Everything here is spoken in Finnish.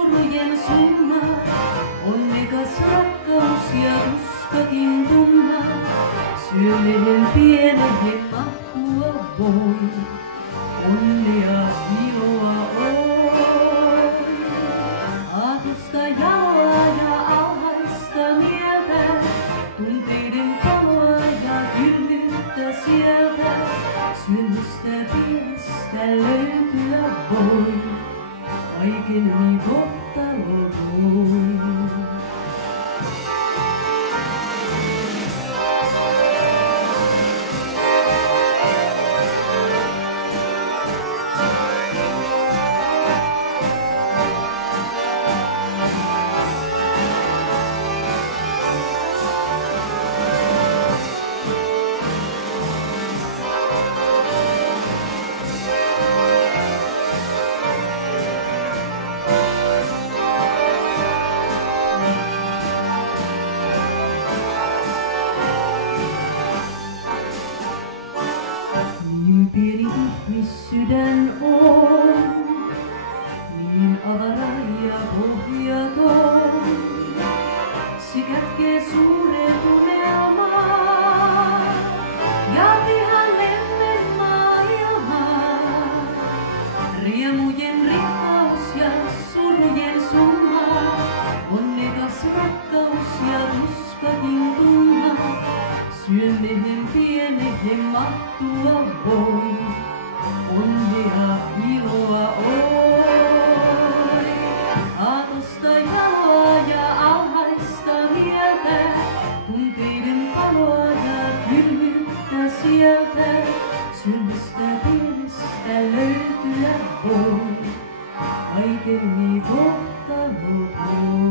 surujen summa, onnekas rakkaus ja tuskakin tumma, syöminen pienehen mahtua voi, onnea iloa oi. Aatusta jaloa ja alhaista mieltä, tunteiden paloa ja kylmyyttä sieltä, synnystä pienestä löytyä voi, kaiken kohtalo voi. Pieni ihmissydän on, niin avara ja pohjaton. Se kätkee suuren unelmaa ja pihallennen maailmaa. Riemujen rikkaus ja surujen summa, onnekas rakkaus ja tuskakin tumma. Syöminen pienehen mahtua voi, onnea iloa oi. Aatosta jaloa ja alhaista mieltä, tunteiden paloa ja kylmyyttä sieltä, synnystä pienestä löytyä voi, kaiken kohtalo voi.